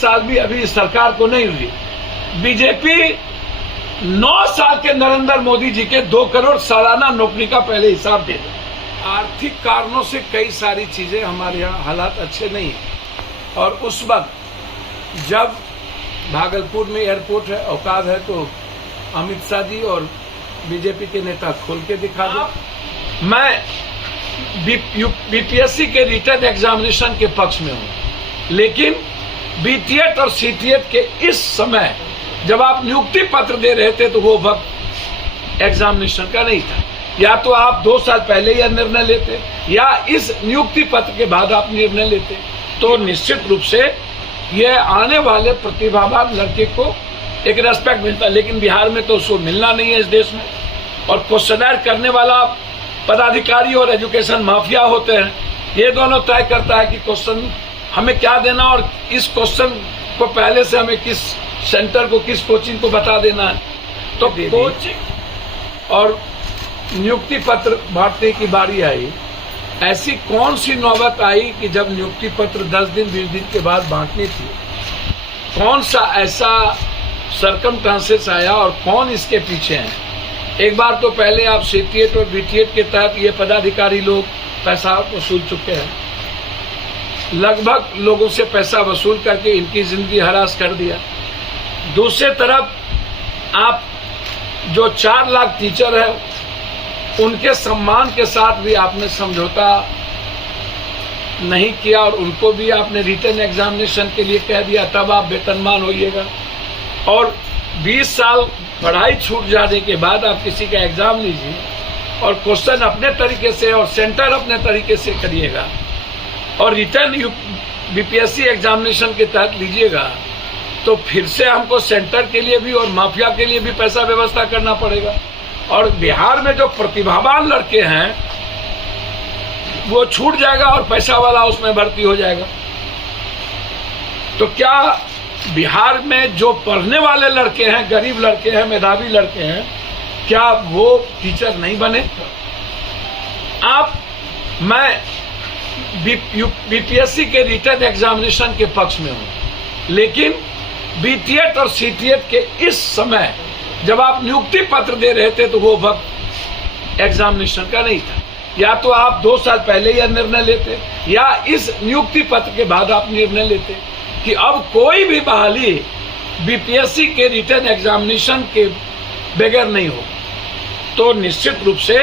साल भी अभी सरकार को नहीं हुई। बीजेपी 9 साल के नरेंद्र मोदी जी के 2 करोड़ सालाना नौकरी का पहले हिसाब दे दो। आर्थिक कारणों से कई सारी चीजें हमारे यहाँ हालात अच्छे नहीं है, और उस वक्त जब भागलपुर में एयरपोर्ट है, औकात है, तो अमित शाह जी और बीजेपी के नेता खोल के दिखा दो। मैं बीपीएससी के रिटर्न एग्जामिनेशन के पक्ष में हूं, लेकिन बीटीएट और सीटीएट के इस समय जब आप नियुक्ति पत्र दे रहे थे तो वो वक्त एग्जामिनेशन का नहीं था। या तो आप 2 साल पहले यह निर्णय लेते, या इस नियुक्ति पत्र के बाद आप निर्णय लेते, तो निश्चित रूप से यह आने वाले प्रतिभावान लड़के को एक रेस्पेक्ट मिलता। लेकिन बिहार में तो उसको मिलना नहीं है इस देश में, और क्वेश्चनर करने वाला पदाधिकारी और एजुकेशन माफिया होते हैं। ये दोनों तय करता है कि क्वेश्चन हमें क्या देना, और इस क्वेश्चन को पहले से हमें किस सेंटर को, किस कोचिंग को बता देना है। तो कोचिंग और नियुक्ति पत्र बांटने की बारी आई। ऐसी कौन सी नौबत आई कि जब नियुक्ति पत्र 10 दिन 20 दिन के बाद बांटनी थी? कौन सा ऐसा सरकमस्टांसेस आया और कौन इसके पीछे है? एक बार तो पहले आप सीटीएट और बीटीएट के तहत ये पदाधिकारी लोग पैसा वसूल चुके हैं, लगभग लोगों से पैसा वसूल करके इनकी जिंदगी हरास कर दिया। दूसरे तरफ आप जो 4 लाख टीचर है उनके सम्मान के साथ भी आपने समझौता नहीं किया, और उनको भी आपने रिटर्न एग्जामिनेशन के लिए कह दिया तब आप वेतनमान होइएगा। और 20 साल पढ़ाई छूट जाने के बाद आप किसी का एग्जाम लीजिए और क्वेश्चन अपने तरीके से और सेंटर अपने तरीके से करिएगा, और रिटर्न बीपीएससी एग्जामिनेशन के तहत लीजिएगा, तो फिर से हमको सेंटर के लिए भी और माफिया के लिए भी पैसा व्यवस्था करना पड़ेगा। और बिहार में जो प्रतिभावान लड़के हैं वो छूट जाएगा और पैसा वाला उसमें भर्ती हो जाएगा। तो क्या बिहार में जो पढ़ने वाले लड़के हैं, गरीब लड़के हैं, मेधावी लड़के हैं, क्या वो टीचर नहीं बने? मैं बीपीएससी के रिटर्न एग्जामिनेशन के पक्ष में हूं, लेकिन बीटीएट और सीटीएट के इस समय जब आप नियुक्ति पत्र दे रहे थे तो वो वक्त एग्जामिनेशन का नहीं था। या तो आप 2 साल पहले यह निर्णय लेते, या इस नियुक्ति पत्र के बाद आप निर्णय लेते कि अब कोई भी बहाली बीपीएससी के रिटर्न एग्जामिनेशन के बगैर नहीं हो। तो निश्चित रूप से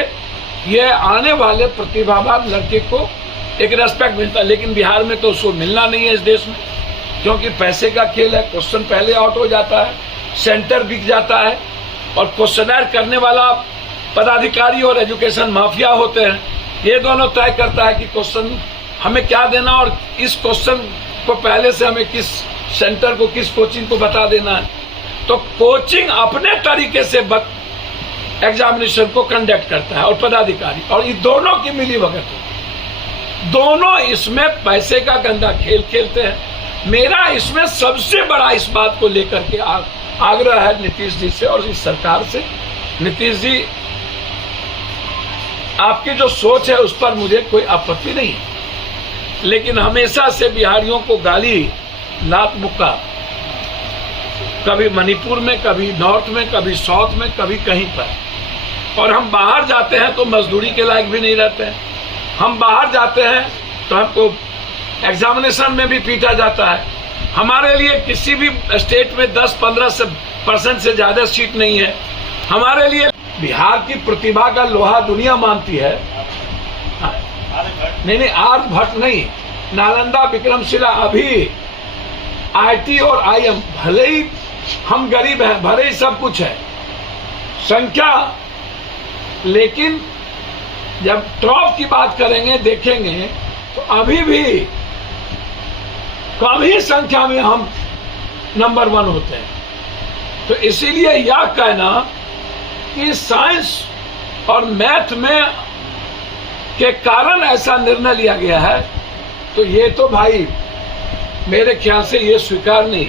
यह आने वाले प्रतिभावान लड़के को एक रेस्पेक्ट मिलता। लेकिन बिहार में तो उसको मिलना नहीं है इस देश में, क्योंकि पैसे का खेल है। क्वेश्चन पहले आउट हो जाता है, सेंटर बिक जाता है, और क्वेश्चनर करने वाला पदाधिकारी और एजुकेशन माफिया होते हैं। ये दोनों तय करता है कि क्वेश्चन हमें क्या देना, और इस क्वेश्चन को पहले से हमें किस सेंटर को, किस कोचिंग को बता देना है। तो कोचिंग अपने तरीके से एग्जामिनेशन को कंडक्ट करता है, और पदाधिकारी, और ये दोनों की मिलीभगत है। दोनों इसमें पैसे का गंदा खेल खेलते हैं। मेरा इसमें सबसे बड़ा इस बात को लेकर के आग्रह है नीतीश जी से और इस सरकार से। नीतीश जी, आपकी जो सोच है उस पर मुझे कोई आपत्ति नहीं है, लेकिन हमेशा से बिहारियों को गाली, लात मुक्का, कभी मणिपुर में, कभी नॉर्थ में, कभी साउथ में, कभी कहीं पर, और हम बाहर जाते हैं तो मजदूरी के लायक भी नहीं रहते हैं। हम बाहर जाते हैं तो हमको एग्जामिनेशन में भी पीटा जाता है। हमारे लिए किसी भी स्टेट में 10-15% से ज्यादा सीट नहीं है। हमारे लिए बिहार की प्रतिभा का लोहा दुनिया मानती है। नहीं, आर्यभट्ट नहीं, नालंदा, विक्रमशिला, अभी आईटी और आईएम, भले ही हम गरीब हैं, भले ही सब कुछ है संख्या, लेकिन जब टॉप की बात करेंगे, देखेंगे, तो अभी भी कम ही संख्या में हम नंबर 1 होते हैं। तो इसीलिए यह कहना कि साइंस और मैथ में के कारण ऐसा निर्णय लिया गया है, तो ये तो भाई मेरे ख्याल से ये स्वीकार नहीं।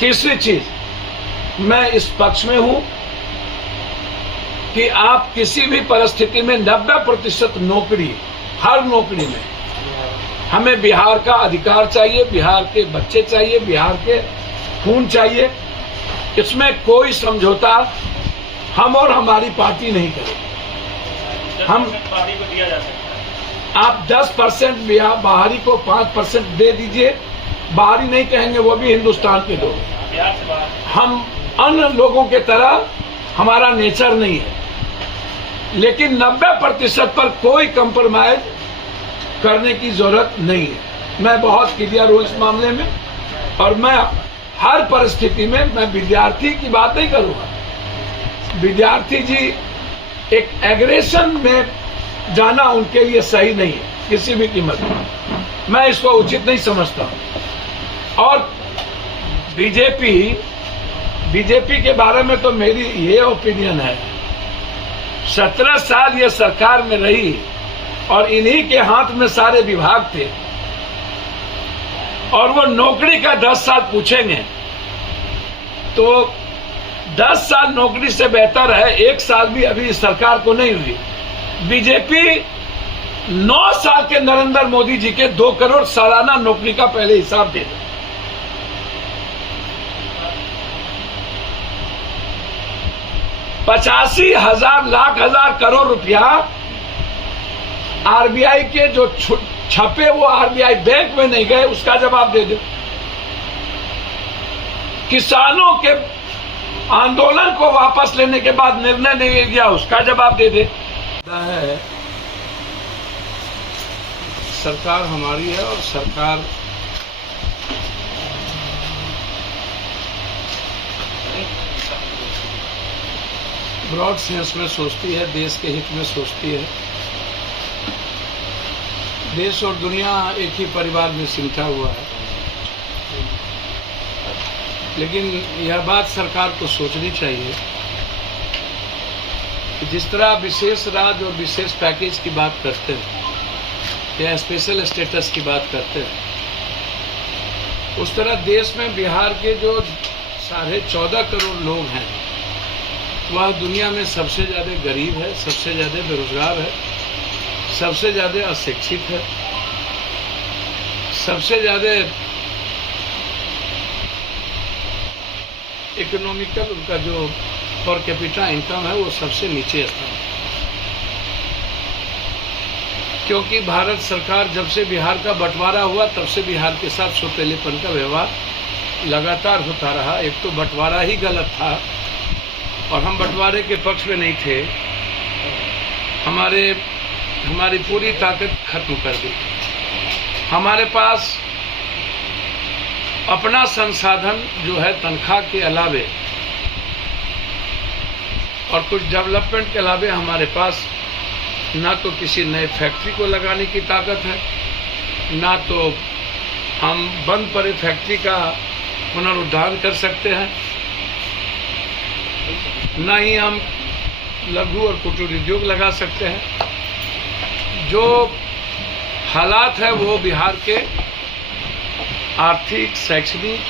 तीसरी चीज, मैं इस पक्ष में हूं कि आप किसी भी परिस्थिति में 90% नौकरी, हर नौकरी में हमें बिहार का अधिकार चाहिए, बिहार के बच्चे चाहिए, बिहार के खून चाहिए। इसमें कोई समझौता हम और हमारी पार्टी नहीं करेगी। हम बाहरी को दिया जा सकता है। आप 10% बिहार बाहरी को 5% दे दीजिए। बाहरी नहीं कहेंगे, वो भी हिंदुस्तान के लोग। बिहार से बाहर हम अन्य लोगों के तरह हमारा नेचर नहीं है, लेकिन 90% पर कोई कंप्रोमाइज करने की जरूरत नहीं है। मैं बहुत क्लियर हूं इस मामले में, और मैं हर परिस्थिति में मैं विद्यार्थी की बात नहीं करूंगा। विद्यार्थी जी एक एग्रेशन में जाना उनके लिए सही नहीं है किसी भी कीमत पर। मैं इसको उचित नहीं समझता। और बीजेपी के बारे में तो मेरी ये ओपिनियन है, 17 साल ये सरकार में रही और इन्हीं के हाथ में सारे विभाग थे, और वो नौकरी का 10 साल पूछेंगे तो 10 साल नौकरी से बेहतर है 1 साल भी अभी इस सरकार को नहीं हुई। बीजेपी 9 साल के नरेंद्र मोदी जी के 2 करोड़ सालाना नौकरी का पहले हिसाब दे दो। $85,000 लाख करोड़ रुपया आरबीआई के जो छपे वो आरबीआई बैंक में नहीं गए, उसका जवाब दे दो। किसानों के आंदोलन को वापस लेने के बाद निर्णय नहीं लिया, उसका जवाब दे दे। सरकार हमारी है और सरकार ब्रॉड सेंस में सोचती है, देश के हित में सोचती है। देश और दुनिया एक ही परिवार में सिमटा हुआ है, लेकिन यह बात सरकार को सोचनी चाहिए कि जिस तरह विशेष राज्य और विशेष पैकेज की बात करते हैं या स्पेशल स्टेटस की बात करते हैं, उस तरह देश में बिहार के जो 14.5 करोड़ लोग हैं, वह दुनिया में सबसे ज़्यादा गरीब है, सबसे ज़्यादा बेरोजगार है, सबसे ज़्यादा अशिक्षित है, सबसे ज़्यादा इकोनॉमिकल उनका जो पर कैपिटा इनकम है वो सबसे नीचे स्थान है। क्योंकि भारत सरकार जब से बिहार का बंटवारा हुआ तब से बिहार के साथ सौतेलेपन का व्यवहार लगातार होता रहा। एक तो बंटवारा ही गलत था और हम बंटवारे के पक्ष में नहीं थे, हमारी पूरी ताकत खत्म कर दी। हमारे पास अपना संसाधन जो है तनख्वाह के अलावे और कुछ डेवलपमेंट के अलावे हमारे पास ना तो किसी नए फैक्ट्री को लगाने की ताकत है, ना तो हम बंद पड़े फैक्ट्री का पुनरुद्धार कर सकते हैं, ना ही हम लघु और कुटीर उद्योग लगा सकते हैं। जो हालात है वो बिहार के आर्थिक शैक्षणिक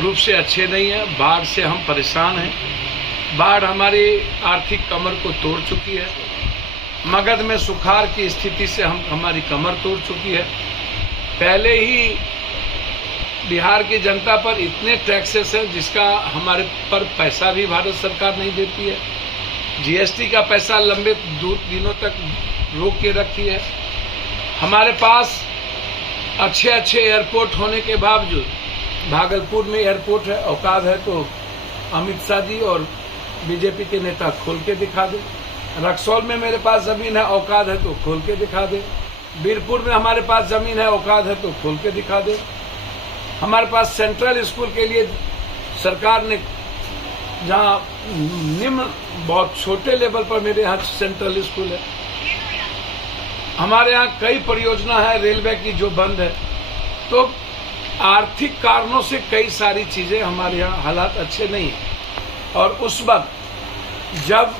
रूप से अच्छे नहीं है। बाढ़ से हम परेशान हैं, बाढ़ हमारी आर्थिक कमर को तोड़ चुकी है। मगध में सुखाड़ की स्थिति से हमारी कमर तोड़ चुकी है। पहले ही बिहार की जनता पर इतने टैक्सेस है जिसका हमारे पर पैसा भी भारत सरकार नहीं देती है। जीएसटी का पैसा लंबे दिनों तक रोक के रखी है। हमारे पास अच्छे एयरपोर्ट होने के बावजूद, भागलपुर में एयरपोर्ट है, औकात है तो अमित शाह जी और बीजेपी के नेता खोल के दिखा दे। रक्सौल में मेरे पास जमीन है, औकात है तो खोल के दिखा दे। बीरपुर में हमारे पास जमीन है, औकात है तो खोल के दिखा दे। हमारे पास सेंट्रल स्कूल के लिए सरकार ने, जहाँ निम्न बहुत छोटे लेवल पर मेरे यहाँ सेंट्रल स्कूल है। हमारे यहाँ कई परियोजना है रेलवे की जो बंद है। तो आर्थिक कारणों से कई सारी चीजें हमारे यहाँ हालात अच्छे नहीं है। और उस वक्त जब